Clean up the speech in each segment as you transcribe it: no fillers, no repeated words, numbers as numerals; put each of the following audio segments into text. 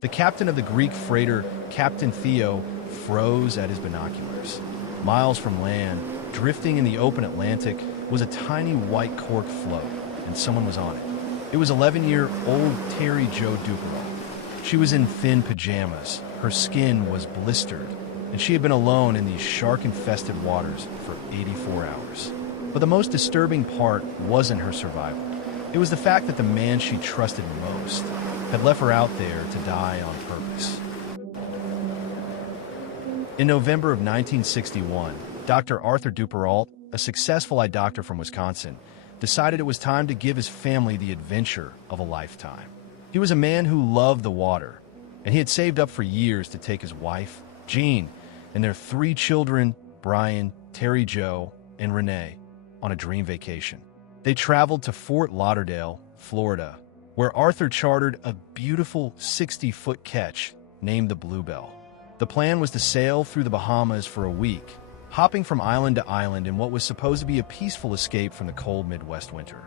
The captain of the Greek freighter, Captain Theo, froze at his binoculars. Miles from land, drifting in the open Atlantic, was a tiny white cork float, and someone was on it. It was 11-year-old Terry Jo Duperrault. She was in thin pajamas, her skin was blistered, and she had been alone in these shark-infested waters for 84 hours. But the most disturbing part wasn't her survival. It was the fact that the man she trusted most had left her out there to die on purpose. In November of 1961, Dr. Arthur Duperrault, a successful eye doctor from Wisconsin, decided it was time to give his family the adventure of a lifetime. He was a man who loved the water, and he had saved up for years to take his wife, Jean, and their 3 children, Brian, Terry Jo, and Renee, on a dream vacation. They traveled to Fort Lauderdale, Florida, where Arthur chartered a beautiful 60-foot ketch named the Bluebelle. The plan was to sail through the Bahamas for a week, hopping from island to island in what was supposed to be a peaceful escape from the cold Midwest winter.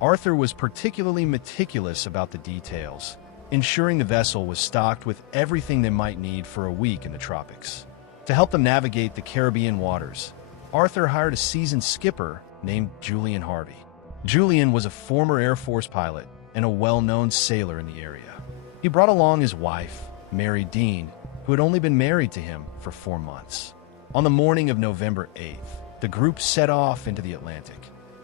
Arthur was particularly meticulous about the details, ensuring the vessel was stocked with everything they might need for a week in the tropics. To help them navigate the Caribbean waters, Arthur hired a seasoned skipper named Julian Harvey. Julian was a former Air Force pilot and a well-known sailor in the area. He brought along his wife, Mary Dean, who had only been married to him for 4 months. On the morning of November 8th, the group set off into the Atlantic.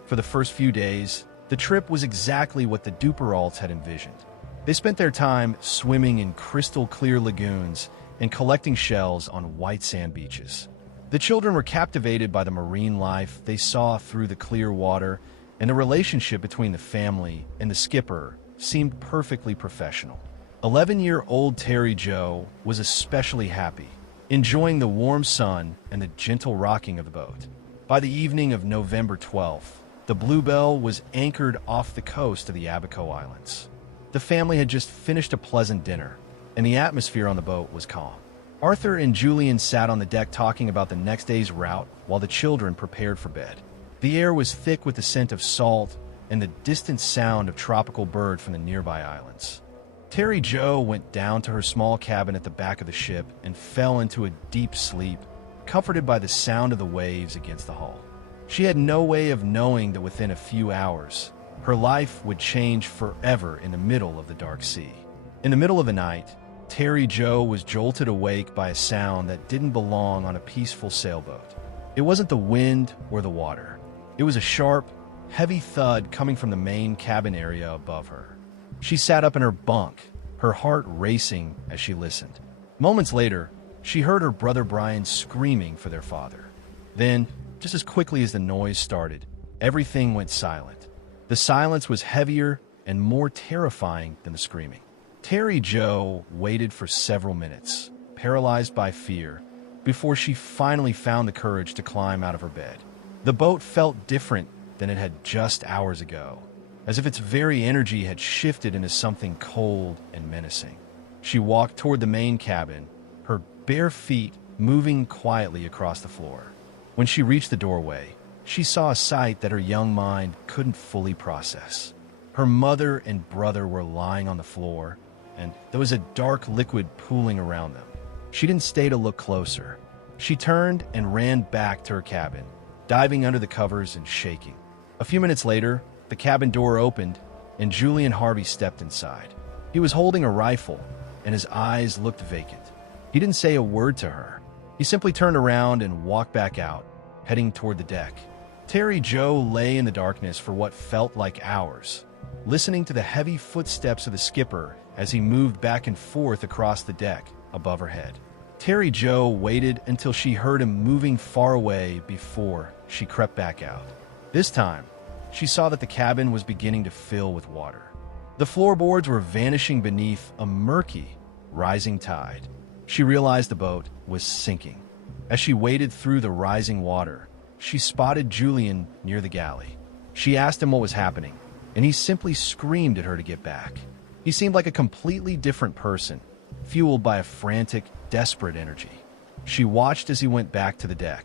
For the first few days, the trip was exactly what the Duperraults had envisioned. They spent their time swimming in crystal-clear lagoons and collecting shells on white sand beaches. The children were captivated by the marine life they saw through the clear water, and the relationship between the family and the skipper seemed perfectly professional. 11-year-old Terry Jo was especially happy, enjoying the warm sun and the gentle rocking of the boat. By the evening of November 12th, the Bluebelle was anchored off the coast of the Abaco Islands. The family had just finished a pleasant dinner, and the atmosphere on the boat was calm. Arthur and Julian sat on the deck talking about the next day's route while the children prepared for bed. The air was thick with the scent of salt and the distant sound of tropical birds from the nearby islands. Terry Jo went down to her small cabin at the back of the ship and fell into a deep sleep, comforted by the sound of the waves against the hull. She had no way of knowing that within a few hours, her life would change forever in the middle of the dark sea. In the middle of the night, Terry Jo was jolted awake by a sound that didn't belong on a peaceful sailboat. It wasn't the wind or the water. It was a sharp, heavy thud coming from the main cabin area above her. She sat up in her bunk, her heart racing as she listened. Moments later, she heard her brother Brian screaming for their father. Then, just as quickly as the noise started, everything went silent. The silence was heavier and more terrifying than the screaming. Terry Jo waited for several minutes, paralyzed by fear, before she finally found the courage to climb out of her bed. The boat felt different than it had just hours ago, as if its very energy had shifted into something cold and menacing. She walked toward the main cabin, her bare feet moving quietly across the floor. When she reached the doorway, she saw a sight that her young mind couldn't fully process. Her mother and brother were lying on the floor, and there was a dark liquid pooling around them. She didn't stay to look closer. She turned and ran back to her cabin, diving under the covers and shaking. A few minutes later, the cabin door opened, and Julian Harvey stepped inside. He was holding a rifle, and his eyes looked vacant. He didn't say a word to her. He simply turned around and walked back out, heading toward the deck. Terry Jo lay in the darkness for what felt like hours, listening to the heavy footsteps of the skipper as he moved back and forth across the deck above her head. Terry Jo waited until she heard him moving far away before she crept back out. This time, she saw that the cabin was beginning to fill with water. The floorboards were vanishing beneath a murky, rising tide. She realized the boat was sinking. As she waded through the rising water, she spotted Julian near the galley. She asked him what was happening, and he simply screamed at her to get back. He seemed like a completely different person, fueled by a frantic, desperate energy. She watched as he went back to the deck,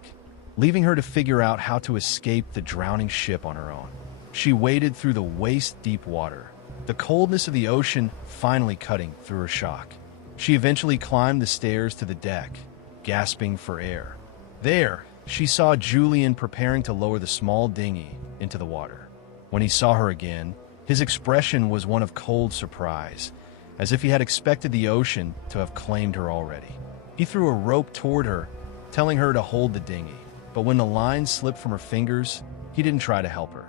leaving her to figure out how to escape the drowning ship on her own. She waded through the waist-deep water, the coldness of the ocean finally cutting through her shock. She eventually climbed the stairs to the deck, gasping for air. There, she saw Julian preparing to lower the small dinghy into the water. When he saw her again, his expression was one of cold surprise, as if he had expected the ocean to have claimed her already. He threw a rope toward her, telling her to hold the dinghy, but when the line slipped from her fingers, he didn't try to help her.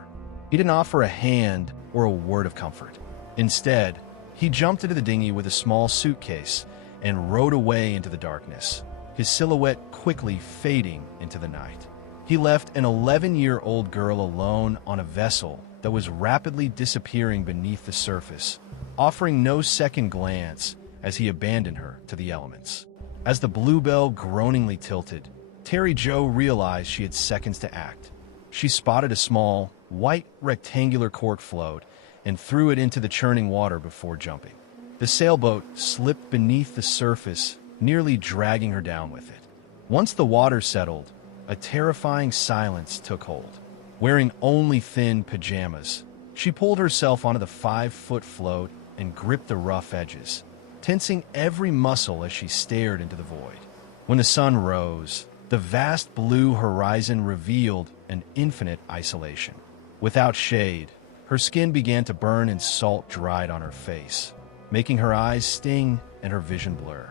He didn't offer a hand or a word of comfort. Instead, he jumped into the dinghy with a small suitcase and rowed away into the darkness, his silhouette quickly fading into the night. He left an 11-year-old girl alone on a vessel that was rapidly disappearing beneath the surface, offering no second glance as he abandoned her to the elements. As the Bluebelle groaningly tilted, Terry Jo realized she had seconds to act. She spotted a small, white rectangular cork float and threw it into the churning water before jumping. The sailboat slipped beneath the surface, nearly dragging her down with it. Once the water settled, a terrifying silence took hold. Wearing only thin pajamas, she pulled herself onto the 5-foot float and gripped the rough edges, tensing every muscle as she stared into the void. When the sun rose, the vast blue horizon revealed an infinite isolation. Without shade, her skin began to burn and salt dried on her face, making her eyes sting and her vision blur.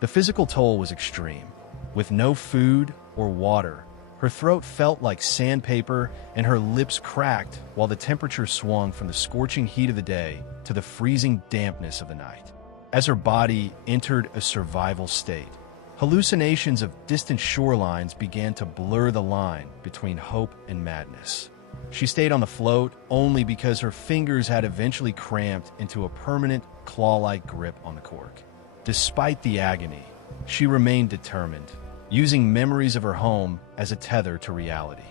The physical toll was extreme. With no food or water, her throat felt like sandpaper and her lips cracked while the temperature swung from the scorching heat of the day to the freezing dampness of the night. As her body entered a survival state, hallucinations of distant shorelines began to blur the line between hope and madness. She stayed on the float only because her fingers had eventually cramped into a permanent, claw-like grip on the cork. Despite the agony, she remained determined, using memories of her home as a tether to reality.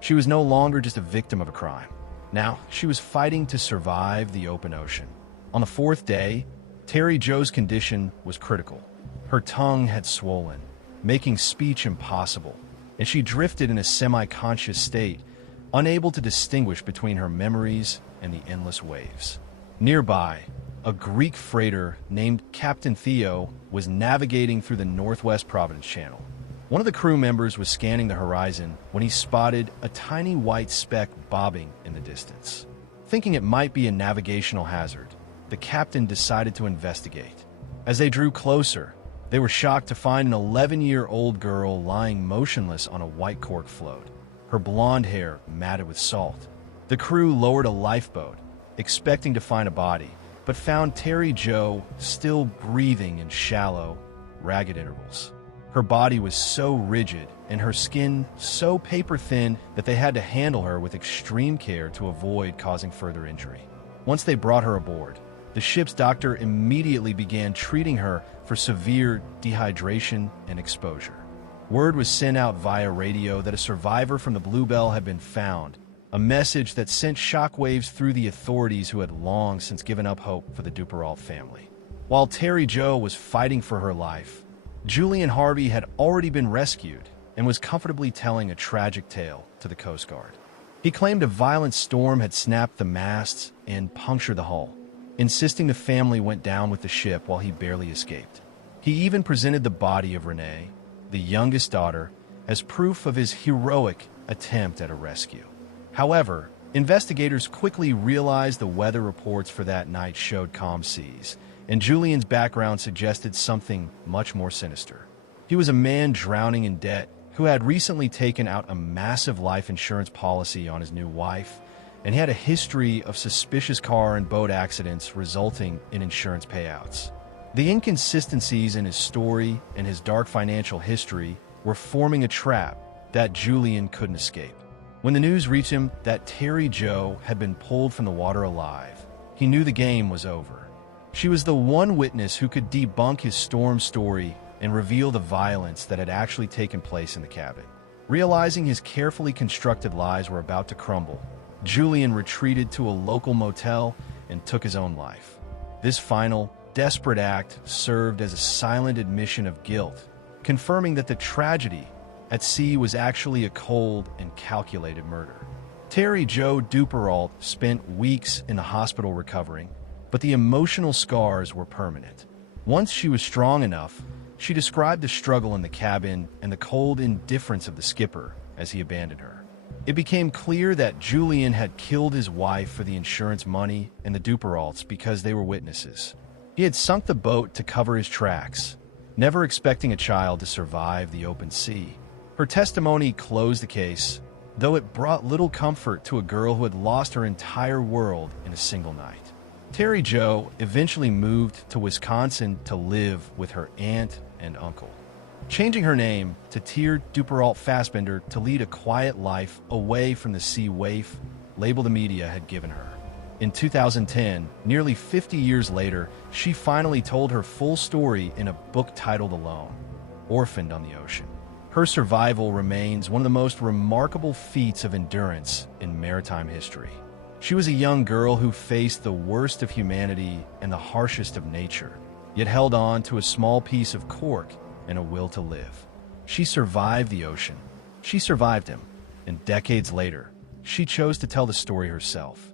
She was no longer just a victim of a crime. Now, she was fighting to survive the open ocean. On the 4th day, Terry Jo's condition was critical. Her tongue had swollen, making speech impossible, and she drifted in a semi-conscious state, unable to distinguish between her memories and the endless waves. Nearby, a Greek freighter named Captain Theo was navigating through the Northwest Providence Channel. One of the crew members was scanning the horizon when he spotted a tiny white speck bobbing in the distance. Thinking it might be a navigational hazard, the captain decided to investigate. As they drew closer, they were shocked to find an 11-year-old girl lying motionless on a white cork float, her blonde hair matted with salt. The crew lowered a lifeboat, expecting to find a body, but found Terry Jo still breathing in shallow, ragged intervals. Her body was so rigid and her skin so paper-thin that they had to handle her with extreme care to avoid causing further injury. Once they brought her aboard, the ship's doctor immediately began treating her for severe dehydration and exposure. Word was sent out via radio that a survivor from the Bluebelle had been found, a message that sent shockwaves through the authorities who had long since given up hope for the Duperrault family. While Terry Jo was fighting for her life, Julian Harvey had already been rescued and was comfortably telling a tragic tale to the Coast Guard. He claimed a violent storm had snapped the masts and punctured the hull, insisting the family went down with the ship while he barely escaped. He even presented the body of Renee, the youngest daughter, as proof of his heroic attempt at a rescue. However, investigators quickly realized the weather reports for that night showed calm seas, and Julian's background suggested something much more sinister. He was a man drowning in debt who had recently taken out a massive life insurance policy on his new wife, and he had a history of suspicious car and boat accidents resulting in insurance payouts. The inconsistencies in his story and his dark financial history were forming a trap that Julian couldn't escape. When the news reached him that Terry Jo had been pulled from the water alive, he knew the game was over. She was the one witness who could debunk his storm story and reveal the violence that had actually taken place in the cabin. Realizing his carefully constructed lies were about to crumble, Julian retreated to a local motel and took his own life. This final, desperate act served as a silent admission of guilt, confirming that the tragedy at sea was actually a cold and calculated murder. Terry Jo Duperrault spent weeks in the hospital recovering, but the emotional scars were permanent. Once she was strong enough, she described the struggle in the cabin and the cold indifference of the skipper as he abandoned her. It became clear that Julian had killed his wife for the insurance money and the Duperraults because they were witnesses. He had sunk the boat to cover his tracks, never expecting a child to survive the open sea. Her testimony closed the case, though it brought little comfort to a girl who had lost her entire world in a single night. Terry Jo eventually moved to Wisconsin to live with her aunt and uncle, changing her name to Jo Duperrault Fassbender to lead a quiet life away from the sea waif label the media had given her. In 2010, nearly 50 years later, she finally told her full story in a book titled Alone, Orphaned on the Ocean. Her survival remains one of the most remarkable feats of endurance in maritime history. She was a young girl who faced the worst of humanity and the harshest of nature, yet held on to a small piece of cork and a will to live. She survived the ocean. She survived him, and decades later, she chose to tell the story herself.